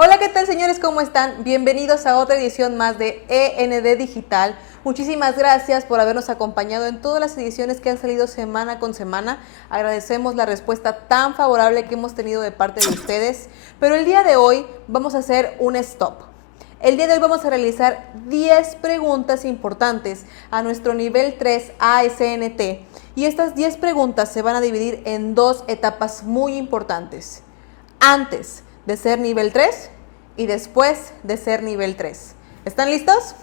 Hola, ¿qué tal, señores? ¿Cómo están? Bienvenidos a otra edición más de END Digital. Muchísimas gracias por habernos acompañado en todas las ediciones que han salido semana con semana. Agradecemos la respuesta tan favorable que hemos tenido de parte de ustedes. Pero el día de hoy vamos a hacer un stop. El día de hoy vamos a realizar 10 preguntas importantes a nuestro nivel 3 ASNT. Y estas 10 preguntas se van a dividir en dos etapas muy importantes. Antes de ser nivel 3 y después de ser nivel 3. ¿Están listos?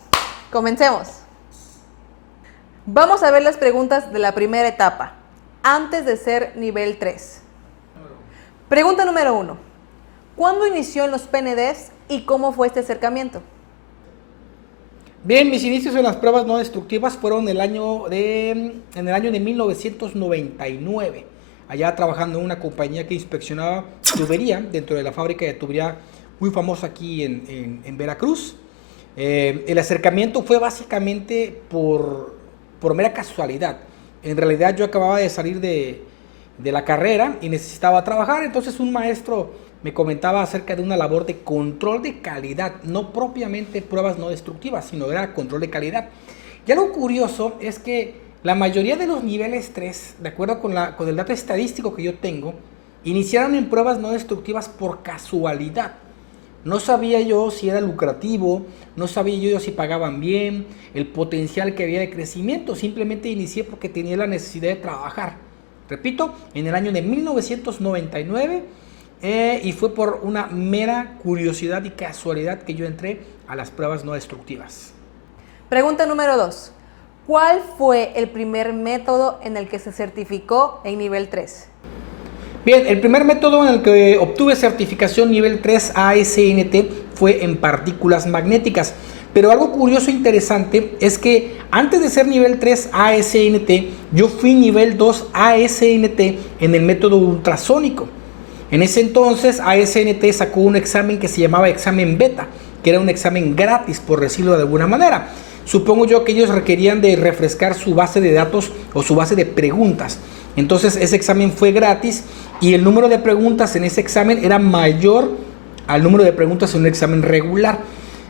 Comencemos. Vamos a ver las preguntas de la primera etapa, antes de ser nivel 3. Pregunta número 1. ¿Cuándo inició en los PNDs y cómo fue este acercamiento? Bien, mis inicios en las pruebas no destructivas fueron en el año de 1999. Allá trabajando en una compañía que inspeccionaba tubería dentro de la fábrica de tubería muy famosa aquí en Veracruz. El acercamiento fue básicamente por mera casualidad. En realidad yo acababa de salir de la carrera y necesitaba trabajar, entonces un maestro me comentaba acerca de una labor de control de calidad, no propiamente pruebas no destructivas, sino era control de calidad. Y algo curioso es que la mayoría de los niveles 3, de acuerdo con el dato estadístico que yo tengo, iniciaron en pruebas no destructivas por casualidad. No sabía yo si era lucrativo, no sabía yo si pagaban bien, el potencial que había de crecimiento. Simplemente inicié porque tenía la necesidad de trabajar. Repito, en el año de 1999 y fue por una mera curiosidad y casualidad que yo entré a las pruebas no destructivas. Pregunta número 2. ¿Cuál fue el primer método en el que se certificó en nivel 3? Bien, el primer método en el que obtuve certificación nivel 3 ASNT fue en partículas magnéticas. Pero algo curioso e interesante es que antes de ser nivel 3 ASNT, yo fui nivel 2 ASNT en el método ultrasónico. En ese entonces ASNT sacó un examen que se llamaba examen beta, que era un examen gratis, por decirlo de alguna manera. Supongo yo que ellos requerían de refrescar su base de datos o su base de preguntas. Entonces ese examen fue gratis y el número de preguntas en ese examen era mayor al número de preguntas en un examen regular.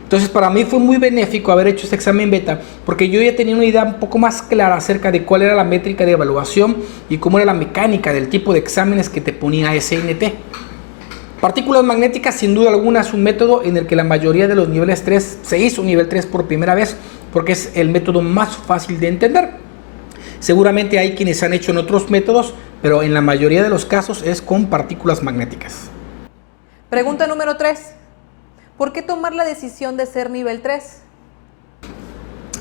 Entonces para mí fue muy benéfico haber hecho este examen beta porque yo ya tenía una idea un poco más clara acerca de cuál era la métrica de evaluación y cómo era la mecánica del tipo de exámenes que te ponía SNT. Partículas magnéticas sin duda alguna es un método en el que la mayoría de los niveles 3 se hizo nivel 3 por primera vez porque es el método más fácil de entender. Seguramente hay quienes han hecho en otros métodos, pero en la mayoría de los casos es con partículas magnéticas. Pregunta número 3. ¿Por qué tomar la decisión de ser nivel 3?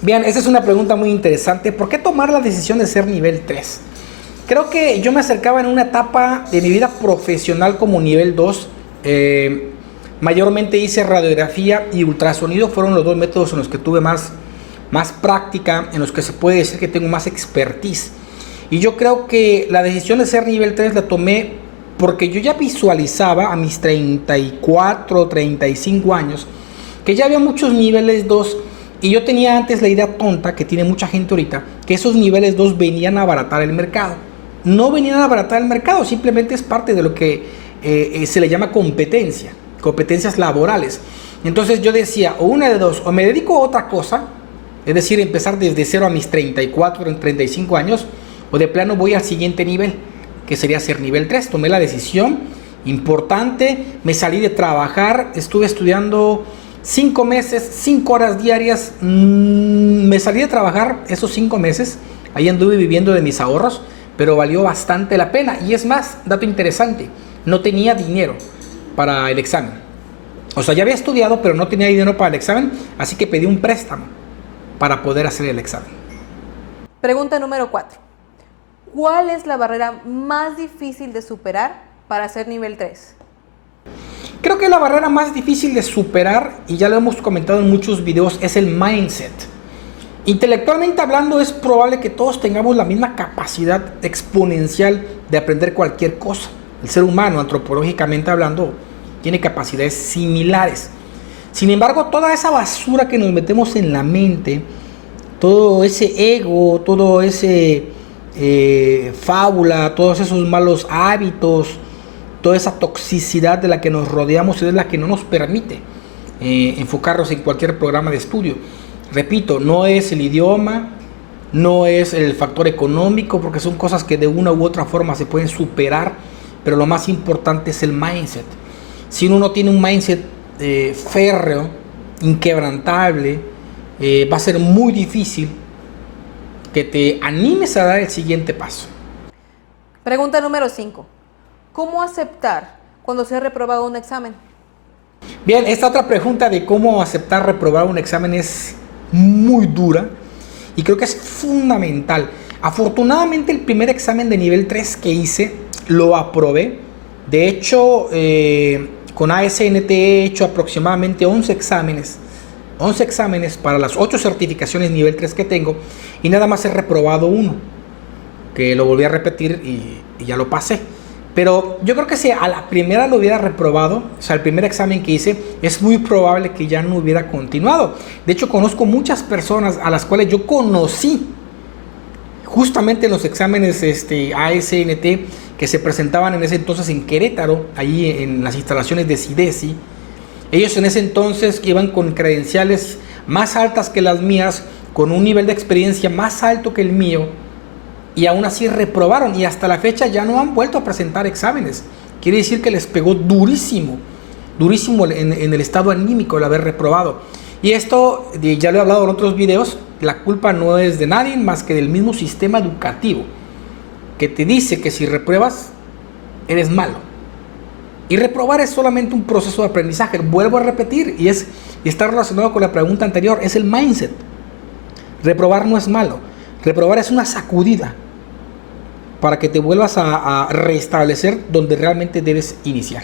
Bien, esa es una pregunta muy interesante. ¿Por qué tomar la decisión de ser nivel 3? Creo que yo me acercaba en una etapa de mi vida profesional como nivel 2. Mayormente hice radiografía y ultrasonido. Fueron los dos métodos en los que tuve más práctica, en los que se puede decir que tengo más expertise. Y yo creo que la decisión de ser nivel 3 la tomé porque yo ya visualizaba a mis 34, 35 años que ya había muchos niveles 2 y yo tenía antes la idea tonta que tiene mucha gente ahorita, que esos niveles 2 venían a abaratar el mercado. No venían a abaratar el mercado, simplemente es parte de lo que se le llama competencias laborales. Entonces yo decía, o una de dos, o me dedico a otra cosa, es decir, empezar desde cero a mis 34, 35 años, o de plano voy al siguiente nivel, que sería ser nivel 3. Tomé la decisión importante, me salí de trabajar, estuve estudiando 5 meses, 5 horas diarias, me salí de trabajar esos 5 meses, ahí anduve viviendo de mis ahorros, pero valió bastante la pena. Y es más, dato interesante, no tenía dinero para el examen. O sea, ya había estudiado, pero no tenía dinero para el examen, así que pedí un préstamo para poder hacer el examen. Pregunta número 4. ¿Cuál es la barrera más difícil de superar para ser nivel 3? Creo que la barrera más difícil de superar, y ya lo hemos comentado en muchos videos, es el mindset. Intelectualmente hablando, es probable que todos tengamos la misma capacidad exponencial de aprender cualquier cosa. El ser humano, antropológicamente hablando, tiene capacidades similares. Sin embargo, toda esa basura que nos metemos en la mente, todo ese ego, todo ese fábula, todos esos malos hábitos, toda esa toxicidad de la que nos rodeamos es la que no nos permite enfocarnos en cualquier programa de estudio. Repito, no es el idioma, no es el factor económico, porque son cosas que de una u otra forma se pueden superar, pero lo más importante es el mindset. Si uno no tiene un mindset férreo, inquebrantable, va a ser muy difícil que te animes a dar el siguiente paso. Pregunta número 5. ¿Cómo aceptar cuando se ha reprobado un examen? Bien, esta otra pregunta de cómo aceptar reprobar un examen es muy dura y creo que es fundamental. Afortunadamente el primer examen de nivel 3 que hice lo aprobé. De hecho, con ASNT he hecho aproximadamente 11 exámenes para las 8 certificaciones nivel 3 que tengo y nada más he reprobado uno, que lo volví a repetir y ya lo pasé. Pero yo creo que si a la primera lo hubiera reprobado, o sea, el primer examen que hice, es muy probable que ya no hubiera continuado. De hecho, conozco muchas personas a las cuales yo conocí justamente en los exámenes ASNT que se presentaban en ese entonces en Querétaro, ahí en las instalaciones de CIDESI. Ellos en ese entonces iban con credenciales más altas que las mías, con un nivel de experiencia más alto que el mío, y aún así reprobaron y hasta la fecha ya no han vuelto a presentar exámenes. Quiere decir que les pegó durísimo en el estado anímico el haber reprobado. Y esto, ya lo he hablado en otros videos, la culpa no es de nadie más que del mismo sistema educativo, que te dice que si repruebas, eres malo. Y reprobar es solamente un proceso de aprendizaje. Vuelvo a repetir, y está relacionado con la pregunta anterior, es el mindset. Reprobar no es malo. Reprobar es una sacudida para que te vuelvas a restablecer donde realmente debes iniciar.